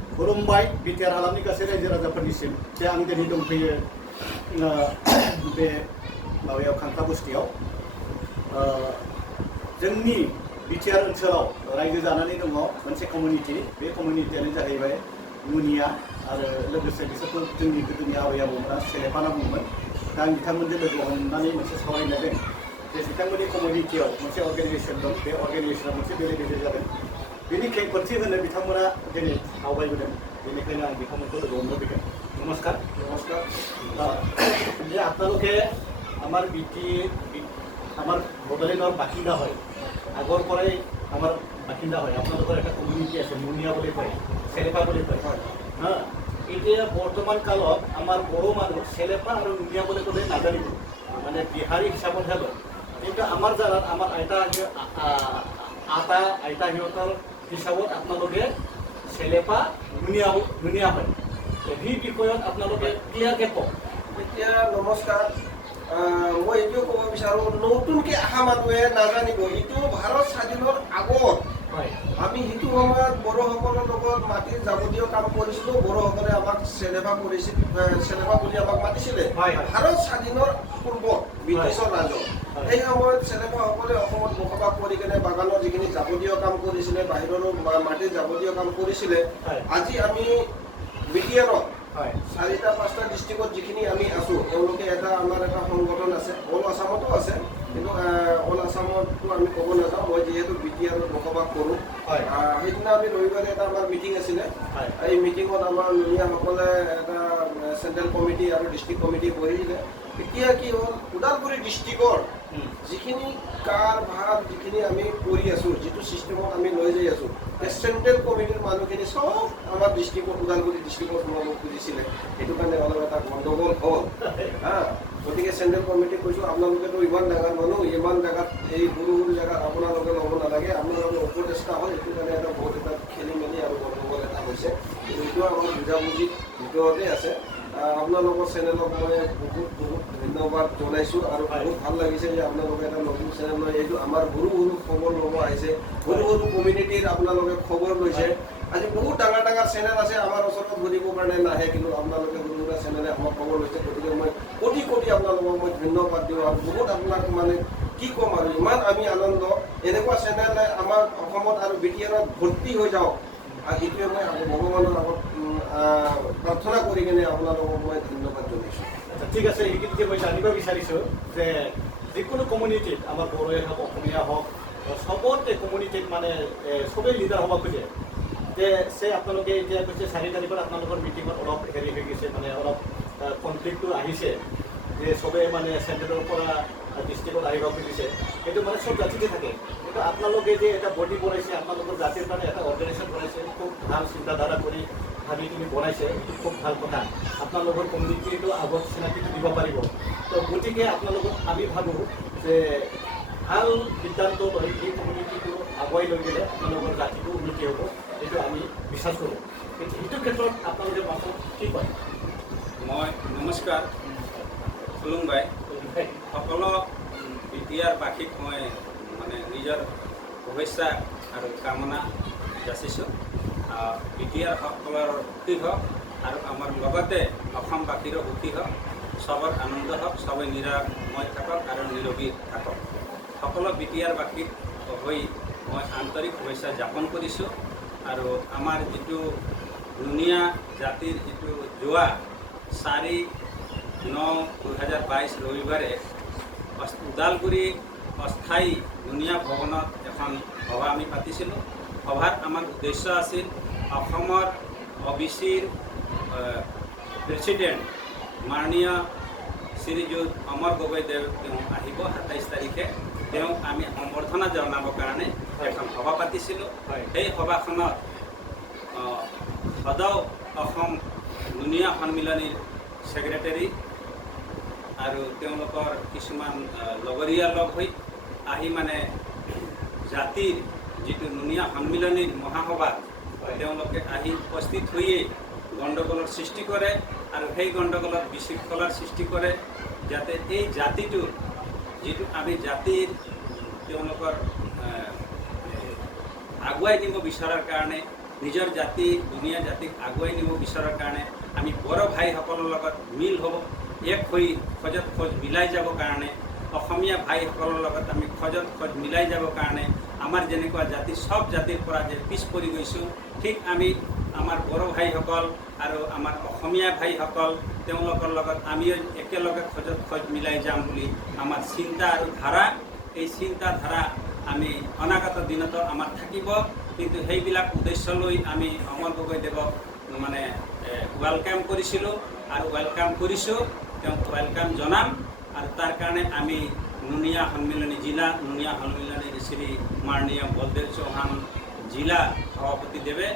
खुलुमबाय बिटिआर हालामनि गासै रायजो राजाफोरनिसिम जे आं दिनै दंफैयो बे माबायाव खांखा बस्तियाव जोंनि बिटिआर ओनसोलाव रायजो जानानै दङ मोनसे कमिउनिटि बे कमिउनिटियानो जाहैबाय मुनिया आरो लोगोसे बिसोरखौ जोंनि गोदोनि आबै आबौमोना सेलेफा होनना बुङोमोन। दा आं बिथांमोनजों लोगो हमनानै मोनसे सावरायनायदों जे बिथांमोननि कमिउनिटियाव मोनसे अर्गानाइजेसन दं। बे अर्गानाइजेसना मोनसे बेले बेजे जादों। बेनि खेंफोरथि होनो बिथांमोना दिनै आवगायबोदों। बेनिखायनो आं बिथांमोनखौ लोगो हमनो फैगोन। नमस्कार। नमस्कार। যে আপোনালোকে আমাৰ আমাৰ বড়োলেণ্ডৰ বাসিন্দা হয়, আগৰ পৰাই আমাৰ বাসিন্দা হয়। আপোনালোকৰ এটা কমিউনিটি আছে, মুনিয়া বুলি কয়, চেলেপা বুলি কয়। হা, এতিয়া বৰ্তমান কালত আমাৰ বড়ো মানুহ চেলেপা আৰু মুনিয়া বুলি ক'লে নাজানিব, মানে বিহাৰী হিচাপতহে লয়। কিন্তু আমাৰ জানাত আমাৰ আইতা সিহঁতৰ হিচাপত আপোনালোকে চেলেপা মুনিয়া হয়। এই বিষয়ত আপোনালোকে ক্লিয়াৰকৈ কওক। এতিয়া নমস্কাৰ, মই এইটোৱে ক'ব বিচাৰোঁ, নতুনকৈ অহা মানুহে নাজানিব এইটো ভাৰত স্বাধীনৰ আগত আমি সেইটো সময়ত বড়োসকলৰ লগত মাটিৰ যাৱতীয় কাম কৰিছিলোঁ। বড়োসকলে আমাক চেলেপা কৰিছিল, চেলেপা বুলি আমাক মাতিছিলে। ভাৰত স্বাধীনৰ পূৰ্বত ব্ৰিটিছৰ ৰাজত সেই সময়ত চেলেপাসকলে অসমত বসবাস কৰি কেনে বাগানৰ যিখিনি যাৱতীয় কাম কৰিছিলে, বাহিৰৰো মাটিৰ যাৱতীয় কাম কৰিছিলে। আজি আমি বিটিআৰত 4-5টা ডিষ্ট্ৰিক্টত যিখিনি আমি আছোঁ, তেওঁলোকে আমাৰ এটা সংগঠন আছে, অল আছামতো আছে, কিন্তু অল আছামতো আমি ক'ব নাযাওঁ। মই যিহেতু বিটিআৰত বসবাস কৰোঁ, সেইদিনা আমি ৰবিবাৰে এটা আমাৰ মিটিং আছিলে। এই মিটিঙত আমাৰ নুনীয়াসকলে এটা চেণ্ট্ৰেল কমিটি আৰু ডিষ্ট্ৰিক্ট কমিটি বহিছিলে। এতিয়া কি হ'ল, ওদালগুৰি ডিষ্ট্ৰিক্টৰ যিখিনি কাৰভাৰ যিখিনি আমি কৰি আছোঁ, যিটো ছিষ্টেমত আমি লৈ যাই আছোঁ, এই চেণ্ট্ৰেল কমিটিৰ মানুহখিনি চব আমাৰ ডিষ্ট্ৰিক্টত, ওদালগুৰি ডিষ্ট্ৰিক্টত সোমাব খুজিছিলে। সেইটো কাৰণে অলপ এটা গণ্ডগোল হ'ল। গতিকে চেণ্ট্ৰেল কমিটিক কৈছোঁ, আপোনালোকেতো ইমান ডাঙৰ মানুহ, ইমান জেগাত এই সৰু সৰু জেগাত আপোনালোকে ল'ব নালাগে, আপোনালোকে উপদেষ্টা হ'ল। সেইটো কাৰণে এটা বহুত এটা খেলি মেলি আৰু গণ্ডগোল এটা হৈছে। এইটো আমাৰ বুজাবুজিৰ ভিতৰতে আছে। আপোনালোকৰ চেনেলক মই বহুত বহুত ধন্যবাদ জনাইছোঁ আৰু বহুত ভাল লাগিছে যে আপোনালোকে এটা নতুন চেনেল লৈ এইটো আমাৰ সৰু সৰু খবৰ ল'ব আহিছে, সৰু সৰু কমিউনিটিৰ আপোনালোকে খবৰ লৈছে। আজি বহুত ডাঙৰ ডাঙৰ চেনেল আছে, আমাৰ ওচৰত ঘূৰিবৰ কাৰণে নাহে, কিন্তু আপোনালোকে সৰু সুৰা চেনেলে আমাক খবৰ লৈছে। গতিকে মই কোটি কোটি আপোনালোকক মই ধন্যবাদ দিওঁ আৰু বহুত আপোনাক মানে কি ক'ম আৰু ইমান আমি আনন্দ, এনেকুৱা চেনেলে আমাৰ অসমত আৰু বিটিআৰত ভৰ্তি হৈ যাওক। আৰু এইটোৱে মই ভগৱানৰ আগত প্ৰাৰ্থনা কৰি কিনে আপোনালোকক মই ধন্যবাদ জনাইছোঁ। আচ্ছা, ঠিক আছে। এইখিনিতে মই জানিব বিচাৰিছোঁ যে যিকোনো কমিউনিটিত, আমাৰ বড়োৱে হওক, অসমীয়া হওক, চবতে কমিউনিটিত মানে চবেই লিডাৰ হ'ব খোজে। যে আপোনালোকে এতিয়া কৈছে 4 তাৰিখত আপোনালোকৰ মিটিঙত অলপ হেৰি হৈ গৈছে, মানে অলপ কনফ্লিক্টটো আহিছে, যে চবেই মানে চেণ্ট্ৰেলৰ পৰা ডিষ্ট্ৰিক্টত আহিব খুজিছে। সেইটো মানে চব জাতিতে থাকে। কিন্তু আপোনালোকে যে এটা বডি বনাইছে, আপোনালোকৰ জাতিৰ কাৰণে এটা অৰ্গেনাইজেশ্যন বনাইছে, খুব ভাল চিন্তাধাৰা কৰি ভাবি তুমি বনাইছে, এইটো খুব ভাল কথা। আপোনালোকৰ কমিউনিটিটো আগত চিনাকিটো দিব পাৰিব। তো গতিকে আপোনালোকক আমি ভাবোঁ যে ভাল সিদ্ধান্ত লৈ এই কমিউনিটিটো আগুৱাই লৈ গ'লে আপোনালোকৰ জাতিটো উন্নতি হ'ব, এইটো আমি বিশ্বাস কৰোঁ। সেইটো ক্ষেত্ৰত আপোনালোকে পাছত কি কয়? মই নমস্কাৰ, খুলুমবাই। সকলো বিটিআৰবাসীক মই মানে নিজৰ শুভেচ্ছা আৰু কামনা যাচিছোঁ। বিটিআৰ সকলৰ সুখী হওক আৰু আমাৰ লগতে অসমবাসীৰো সুখী হওক, চবৰ আনন্দ হওক, চবেই নিৰাময় থাকক আৰু নিৰোগী থাকক। সকলো বিটিআৰবাসীক হৈ মই আন্তৰিক শুভেচ্ছা জ্ঞাপন কৰিছোঁ। আৰু আমাৰ যিটো নুনীয়া জাতিৰ যিটো যোৱা 4/9/2022 ৰবিবাৰে ওদালগুৰি অস্থায়ী নুনীয়া ভৱনত এখন সভা আমি পাতিছিলোঁ। সভাৰ আমাৰ উদ্দেশ্য আছিল অসমৰ OBCৰ প্ৰেচিডেণ্ট মাননীয় শ্ৰীযুত অমৰ গগৈদেৱ তেওঁ আহিব 27 তাৰিখে। তেওঁক আমি সম্বৰ্ধনা জনাবৰ কাৰণে এখন সভা পাতিছিলোঁ। সেই সভাখনত সদৌ অসম নুনীয়া সন্মিলনীৰ ছেক্ৰেটাৰী আৰু তেওঁলোকৰ কিছুমান লগৰীয়া লগ হৈ আহি মানে জাতিৰ যিটো নুনীয়া সন্মিলনীৰ মহাসভাত তেওঁলোকে আহি উপস্থিত হৈয়ে গণ্ডগোলৰ সৃষ্টি কৰে আৰু সেই গণ্ডগোলত বিশৃংখলাৰ সৃষ্টি কৰে, যাতে এই জাতিটোৰ যিটো আমি জাতিৰ তেওঁলোকৰ আগুৱাই নিব বিচৰাৰ কাৰণে নিজৰ জাতি দুনিয়া জাতিক আগুৱাই নিব বিচৰাৰ কাৰণে আমি বড় ভাইসকলৰ লগত মিল হ'ব, এক হৈ খোজত খোজ মিলাই যাবৰ কাৰণে, অসমীয়া ভাইসকলৰ লগত আমি খোজত খোজ মিলাই যাবৰ কাৰণে আমাৰ যেনেকুৱা জাতি সব জাতিৰ পৰা যে পিছ পৰি গৈছোঁ, ঠিক আমি আমাৰ বড়ো ভাইসকল আৰু আমাৰ অসমীয়া ভাইসকল তেওঁলোকৰ লগত আমিও একেলগে খোজত খোজ মিলাই যাম বুলি আমাৰ চিন্তা আৰু ধাৰা, এই চিন্তাধাৰা আমি অনাগত দিনতো আমাৰ থাকিব। কিন্তু সেইবিলাক উদ্দেশ্য লৈ আমি অমল গগৈদেৱক মানে ৱেলকাম কৰিছিলোঁ আৰু ৱেলকাম কৰিছোঁ, তেওঁক ৱেলকাম জনাম। আৰু তাৰ কাৰণে আমি নুনিয়া সন্মিলনী জিলা নুনিয়া সন্মিলনী শ্ৰী মাননীয় বলদেৱ চৌহান জিলা সভাপতিদেৱে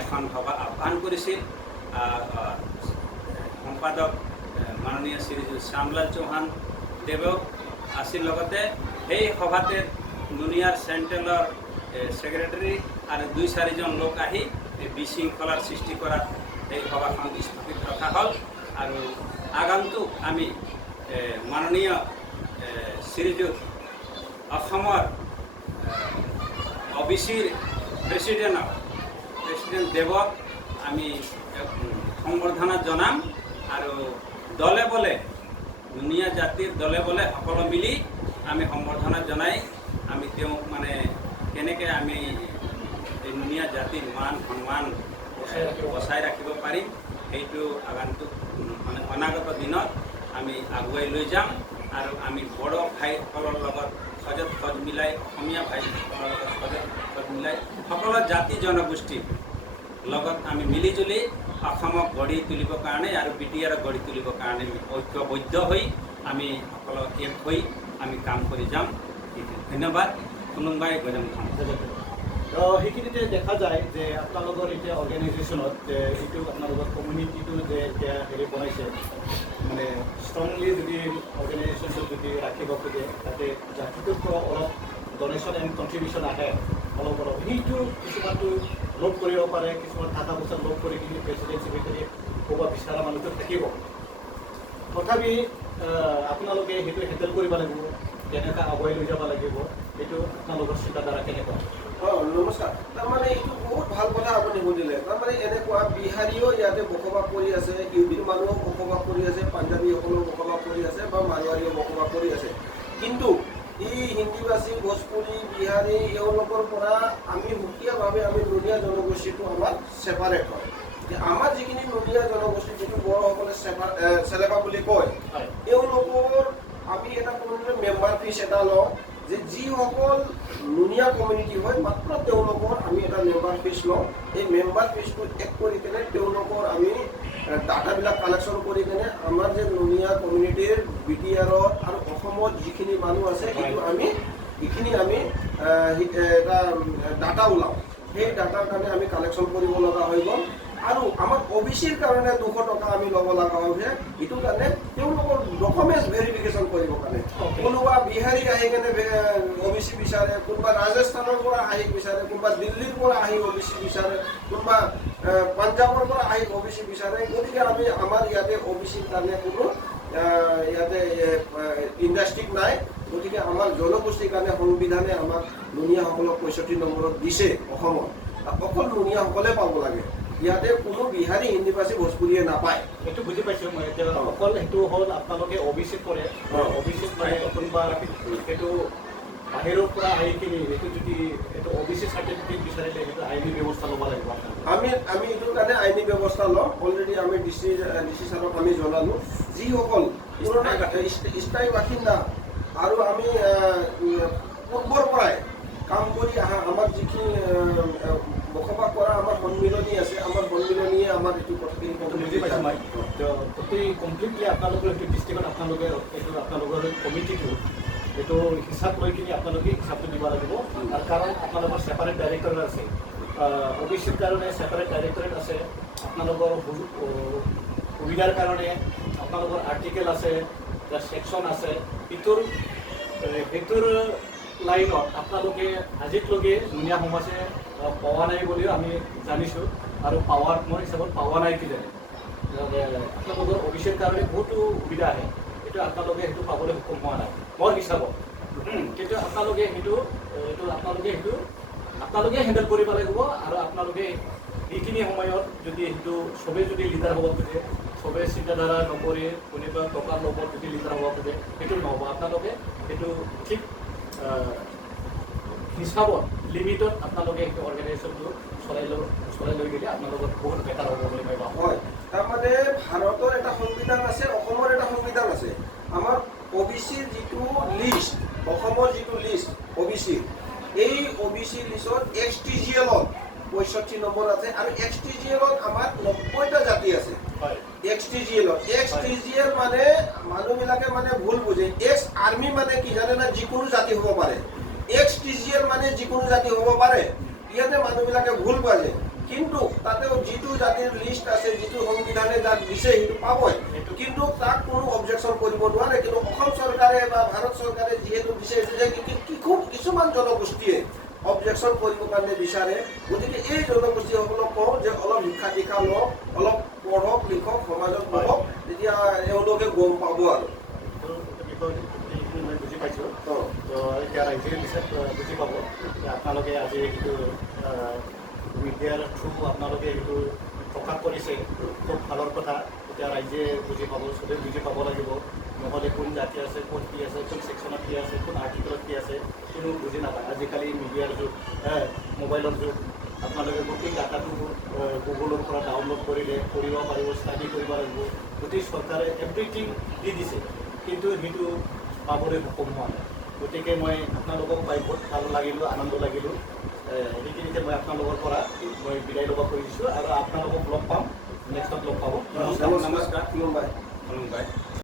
এখন সভা আহ্বান কৰিছিল। সম্পাদক মাননীয় শ্ৰী শ্যামলাল চৌহান দেৱেও আছিল লগতে। সেই সভাতে নুনিয়াৰ চেণ্ট্ৰেলৰ ছেক্ৰেটাৰী আৰু 2-4জন লোক আহি বিশৃংখলাৰ সৃষ্টি কৰাত এই সভাখন স্থগিত ৰখা হ'ল। আৰু আগন্তুক আমি মাননীয় শ্ৰীযুত অসমৰ OBCৰ প্ৰেছিডেণ্ট দেৱক আমি সম্বৰ্ধনা জনাম। আৰু দলে বলে নুনিয়া জাতিৰ দলে বলে সকলো মিলি আমি সম্বৰ্ধনা জনাই আমি তেওঁক মানে কেনেকৈ আমি এই নুনিয়া জাতিৰ মান সন্মান বচাই ৰাখিব পাৰিম সেইটো আগন্তুক মানে অনাগত দিনত আমি আগুৱাই লৈ যাম। আৰু আমি বড়ো ভাইসকলৰ লগত খোজত খোজ মিলাই, অসমীয়া ভাইসকলৰ লগত খোজত খোজ মিলাই সকলো জাতি জনগোষ্ঠীৰ লগত আমি মিলিজুলি অসমক গঢ়ি তুলিবৰ কাৰণে আৰু BTR গঢ়ি তুলিবৰ কাৰণে ঐক্যবদ্ধ হৈ আমি সকলো এক হৈ আমি কাম কৰি যাম। ধন্যবাদ। খুলুংবাই গজমখান। সেইখিনিতে দেখা যায় যে আপোনালোকৰ এতিয়া অৰ্গেনাইজেশ্যনত যে এইটো আপোনালোকৰ কমিউনিটিটো যে এতিয়া হেৰি বনাইছে, মানে ষ্ট্ৰংলি যদি অৰ্গেনাইজেশ্যনটো যদি ৰাখিব খোজে তাতে জাতিটোৰ পৰা অলপ ডনেশ্যন এণ্ড কণ্ট্ৰিবিউশ্যন আহে অলপ অলপ, সেইটো কিছুমানটো লোভ কৰিব পাৰে, কিছুমান টকা পইচা লোভ কৰি কিনি প্ৰেচিডেণ্ট ছেক্ৰেটাৰী ক'ব বিচৰা মানুহটো থাকিব। তথাপি আপোনালোকে সেইটো হেণ্ডেল কৰিব লাগিব, কেনেকৈ আগুৱাই লৈ যাব লাগিব, সেইটো আপোনালোকৰ চিন্তাধাৰা কেনেকুৱা? নমস্কাৰ। তাৰমানে এইটো বহুত ভাল কথা আপুনি সুধিলে। তাৰমানে এনেকুৱা বিহাৰীও ইয়াতে বসবাস কৰি আছে, UPৰ মানুহো বসবাস কৰি আছে, পাঞ্জাৱীসকলেও বসবাস কৰি আছে বা মাৰোৱাৰীও বসবাস কৰি আছে। কিন্তু এই হিন্দীভাষী, ভোজপুৰী, বিহাৰী এওঁলোকৰ পৰা আমি সুকীয়াভাৱে আমি নুনিয়া জনগোষ্ঠীটো আমাৰ ছেপাৰেট হয়। আমাৰ যিখিনি নুনিয়া জনগোষ্ঠী যিটো বড়োসকলে চেলেপা বুলি কয়, এওঁলোকৰ আমি এটা কমিউনিটিৰ মেম্বাৰ ফিজ এটা লওঁ যে যিসকল নুনিয়া কমিউনিটি হয় মাত্ৰ তেওঁলোকৰ আমি এটা মেম্বাৰ ফিজ লওঁ। এই মেম্বাৰ ফিজটো এক কৰি কেনে তেওঁলোকৰ আমি ডাটাবিলাক কালেকশ্যন কৰি কেনে আমাৰ যে নুনিয়া কমিউনিটিৰ BTR আৰু অসমত যিখিনি মানুহ আছে এইখিনি আমি এটা ডাটা ওলাওঁ। সেই ডাটাৰ কাৰণে আমি কালেকশ্যন কৰিব লগা হৈ গ'ল। আৰু আমাৰ OBCৰ কাৰণে 200 টকা আমি ল'ব লগা হৈছে। এইটো কাৰণে তেওঁলোকৰ ডকুমেণ্টছ ভেৰিফিকেশ্যন কৰিবৰ কাৰণে। কোনোবা বিহাৰী আহি কেনে OBC বিচাৰে, কোনোবা ৰাজস্থানৰ পৰা আহি বিচাৰে, কোনোবা দিল্লীৰ পৰা আহি OBC বিচাৰে, কোনোবা পাঞ্জাৱৰ পৰা আহি OBC বিচাৰে। গতিকে আমি আমাৰ ইয়াতে OBCৰ কাৰণে কোনো ইয়াতে ইণ্ডাষ্ট্ৰি নাই। গতিকে আমাৰ জনগোষ্ঠীৰ কাৰণে সংবিধানে আমাক নুনিয়াসকলক 65 নম্বৰত দিছে অসমত। অকল নুনিয়াসকলে পাব লাগে, ইয়াতে কোনো বিহাৰী, হিন্দীভাষী, ভোজপুৰীয়ে নাপায়। সেইটো বুজি পাইছোঁ মই। এতিয়া অকল সেইটো হ'ল আপোনালোকে OBCত পৰে, OBCত মানে কোনোবা সেইটো বাহিৰৰ পৰা আহি কিনি এইটো যদি এইটো OBC চাৰ্টিফিকেট বিচাৰিলে সেইটো আইনী ব্যৱস্থা ল'ব লাগিব। আমি এইটোৰ কাৰণে আইনী ব্যৱস্থা লওঁ। অলৰেডি আমি DC ছাৰক আমি জনালোঁ। যিসকল স্থায়ী বাসিন্দা আৰু আমি পূৰ্বৰ পৰাই কাম কৰি অহা আমাৰ যিখিনি বসবাস কৰা আমাৰ সন্মিলনী আছে, আমাৰ সন্মিলনীয়ে আমাৰ এইটো কথাখিনি বুজি পাইছোঁ মই। গোটেই কমপ্লিটলি আপোনালোকৰ এইটো ডিষ্ট্ৰিক্টত আপোনালোকে এইটো আপোনালোকৰ কমিটিটো এইটো হিচাপ লৈ কিনি আপোনালোকে হিচাপটো দিব লাগিব। আৰু কাৰণ আপোনালোকৰ ছেপাৰেট ডাইৰেক্টৰেট আছে, OBCৰ কাৰণে ছেপাৰেট ডাইৰেক্টৰেট আছে, আপোনালোকৰ সুবিধাৰ কাৰণে আপোনালোকৰ আৰ্টিকেল আছে, ছেকশ্যন আছে। সেইটোৰ লাইনত আপোনালোকে আজিলৈকে নুনিয়া সমাজে পোৱা নাই বুলিও আমি জানিছোঁ। আৰু মোৰ হিচাপত পোৱা নাই কিজানি। আপোনালোকৰ OBCৰ কাৰণে বহুতো সুবিধা আহে, কিন্তু আপোনালোকে সেইটো পাবলৈ সক্ষম হোৱা নাই মোৰ হিচাপত। কিন্তু আপোনালোকে সেইটো আপোনালোকে হেণ্ডেল কৰিব লাগিব আৰু আপোনালোকে এইখিনি সময়ত যদি সেইটো চবেই যদি লিডাৰ হ'ব খোজে, চবেই চিন্তাধাৰা নকৰি কোনোবা টকাৰ লগত যদি লিডাৰ হ'ব খোজে সেইটো নহ'ব। আপোনালোকে সেইটো ঠিক হিচাপত লিমিটত আপোনালোকে সেইটো অৰ্গেনাইজেশ্যনটো চলাই লৈ গ'লে আপোনালোকৰ বহুত বেটাৰ হ'ব বুলি মই ভাবোঁ। হয়, তাৰমানে ভাৰতৰ এটা সংবিধান আছে, অসমৰ এটা সংবিধান আছে। আমাৰ OBCৰ যিটো লিষ্ট, অসমৰ যিটো লিষ্ট OBCৰ, এই OBC লিষ্টত XTGL-ত 65 নম্বৰ আছে আৰু XTGL-ত আমাৰ 90টা জাতি আছে। হয়, XTGL মানে মানুহবিলাকে মানে ভুল বুজে। এক্স আৰ্মি মানে কি জানে না, যিকোনো জাতি হ'ব পাৰে। XTGL মানে যিকোনো জাতি হ'ব পাৰে, ইয়াতে মানুহবিলাকে ভুল বুজে। কিন্তু তাতেও যিটো জাতিৰ লিষ্ট আছে, যিটো সংবিধানে যাক দিছে সেইটো পাবই, কিন্তু তাক কোনো অবজেকশ্যন কৰিব নোৱাৰে। কিন্তু অসম চৰকাৰে বা ভাৰত চৰকাৰে যিহেতু দিছে যে কিছুমান জনগোষ্ঠীয়ে অবজেকশ্যন কৰিবৰ কাৰণে বিচাৰে। গতিকে এই জনগোষ্ঠীসকলক কওঁ যে অলপ শিক্ষা দীক্ষা লওক, অলপ পঢ়ক লিখক, সমাজত পঢ়ক, তেতিয়া এওঁলোকে গম পাব আৰু। মই বুজি পাইছোঁ। তো এতিয়া ৰাইজে নিশ্চয় বুজি পাব যে আপোনালোকে আজি সেইটো মিডিয়াৰ থ্ৰু আপোনালোকে সেইটো প্ৰকাশ কৰিছে, খুব ভালৰ কথা। এতিয়া ৰাইজে বুজি পাব, চবেই বুজি পাব লাগিব। নহ'লে কোন জাতি আছে, ক'ত কি আছে, কোন ছেকশ্যনত কি আছে, কোন আৰ্টিকলত কি আছে, কোনো বুজি নাপায়। আজিকালি মিডিয়াৰ যুগ, মোবাইলৰ যুগ। আপোনালোকে গোটেই ডাটাটো গুগলৰ পৰা ডাউনলোড কৰিলে কৰিব পাৰিব, ষ্টাডি কৰিব লাগিব। গোটেই চৰকাৰে এভৰিথিং দি দিছে, কিন্তু সেইটো পাবলৈ সক্ষম হোৱা নাই। গতিকে মই আপোনালোকক পাই বহুত ভাল লাগিলোঁ, আনন্দ লাগিলোঁ। সেইখিনিতে মই আপোনালোকৰ পৰা মই বিদায় ল'ব খুজিছোঁ আৰু আপোনালোকক লগ পাম, নেক্সটত লগ পাব। নমস্কাৰ। খুলুমবাই। খুলুমবাই।